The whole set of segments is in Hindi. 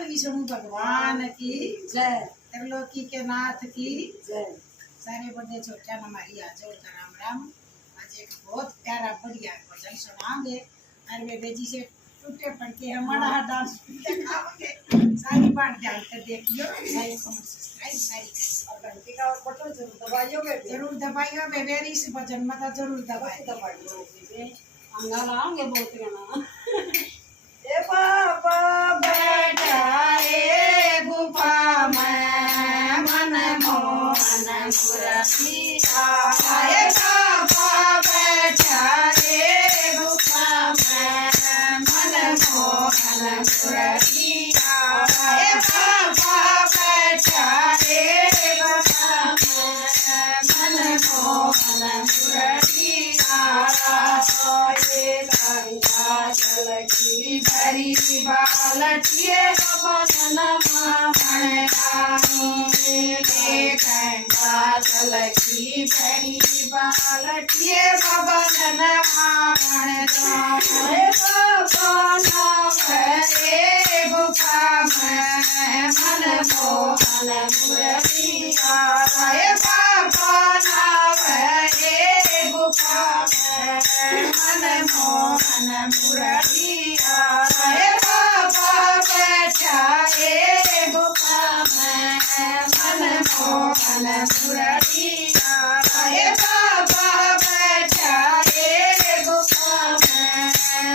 बोल विष्णु भगवान की जय। त्रिलोकी के नाथ की जय। सारे बड़े छोटा हमारी आजोड़ का राम राम। आज एक बहुत प्यारा बढ़िया भजन सुनाओगे और वे बेजी से टूटे पड़ के हमारा डांस दिखाओगे। सारी बात ध्यान कर देखियो, सारी कमेंट सब्सक्राइब सारी और घंटी का बटन जरूर दबाइयो बेटे, जरूर दबाइयो बेबे। इस भजन में तो जरूर दबाइयो। अंगा लाओगे बहुत गाना। ए बाबा बैठा ए गुफा में मन मोहन मुरलिया। ए बाबा बैठा ए गुफा में मन मोहन मुरलिया। ए बाबा बैठा ए गुफा में मन मोहन मुरलिया। गंगा जल की भरी बालटिए बदन माखण रानी। गंगा जल की भरी बालटिए बदन माखण रानी। गुफा में मन मोहन मुरलिया। बाबा नाव गुफा में मन मोहन मुरलिया। बाबा बैठा गुफा में मन मोहन मुरलिया। बाबा बैठा गुफा में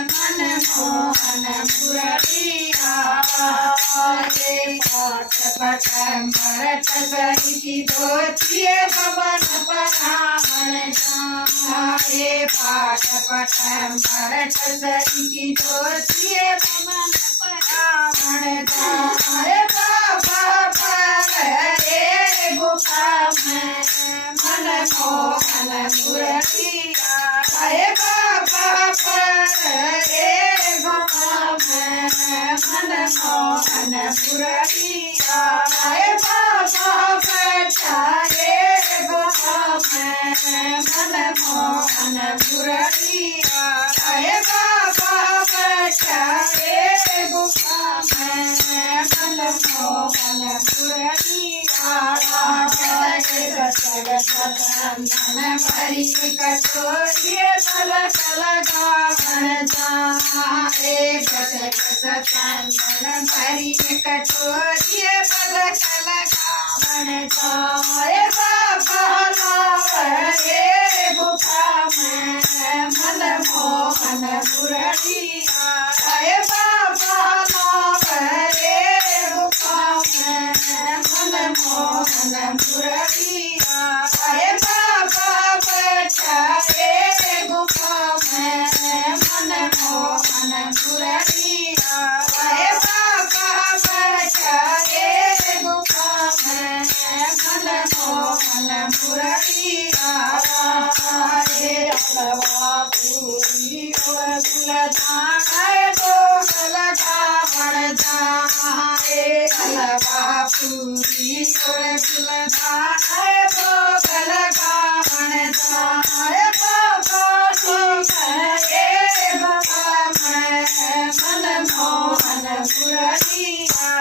मन मोहन मुरलिया। पटम्बर सरी की धोतिए बबन परामण जाए। पाठ पटम्बर सरी की धोतिए बबन परामण जाए। बाबा पर गुफा में मन मोहन मुरलिया। बाबा पर गुफा में मन मोहन मुरलिया। बाबा बैठा गुफा में मन मोहन मुरलिया। बाबा बैठा गुफा में मन मोहन मुरलिया। चंदन भरी कटोरी तल तल गावन जाए। चंदन भरी कटोरी तल तल गावन जाए। बाबा लावे गुफा में मन मोहन मुरलिया। बाबा लावे गुफा में मन मोहन मुरलिया। बाबा बैठा गुफा में मन मोहन मुरलिया। बाबा बैठा गुफा में मन मोहन मुरलिया। पूरी गोगल धावण जाए। पूरी गोगल गावण जाए। बाबा बाबा में मन मोहन मुरलिया।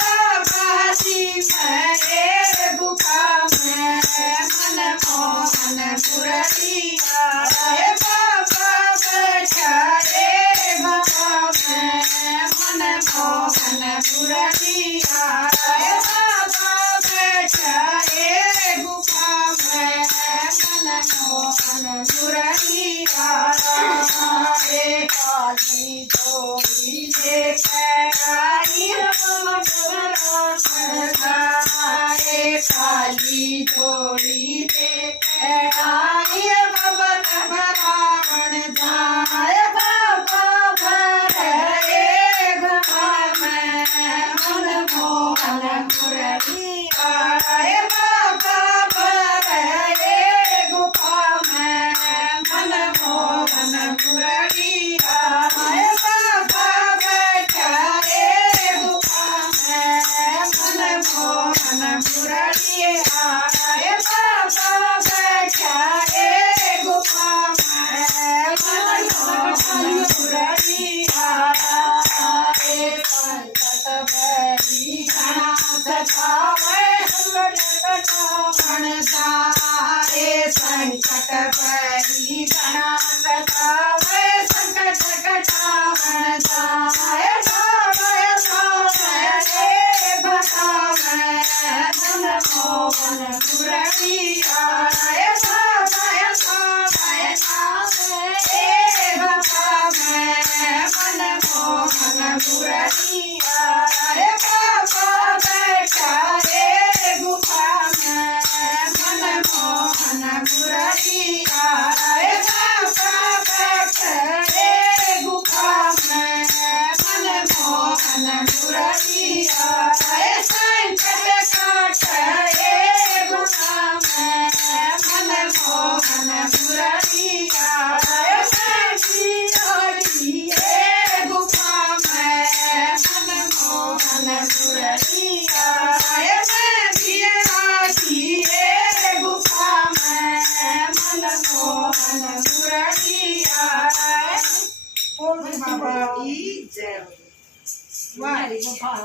बाबा जी में गुफा में मन मोहन मुरलिया। बाबा बैठा गुफा में मन मोहन मुरलिया। बाबा बैठा गुफा में मन मोहन मुरलिया। काली डोरी आई काली डोरी आई बबन रावण जाए। बाबा भरे गुफा में मन मोहन मुरलिया। बाबा भरे गुफा में मन मोहन मुरलिया। बाबा बैठा गुफा में मन मोहन मुरलिया। बाबा बैठा गुफा में मन मोहन मुरलिया। संकट रसावे संकट सारे संकट परी गणा रसावे संकट कटावन साए सावे सावे रे भटावे मन मोहन मुरलिया रे सावे सावे सावे रे भटावे मन मोहन मुरलिया रे बाबा बैठा रे गुफा में मन मोहन मुरलिया रे बाबा बैठा रे गुफा में मन मोहन मुरलिया रे संकट काट रे गुफा में मन मोहन मुरलिया रे रे गुफा में मन मोहन मुरलिया रे गुफा में मन मोहन मुरलिया बाबा की जय। वाह।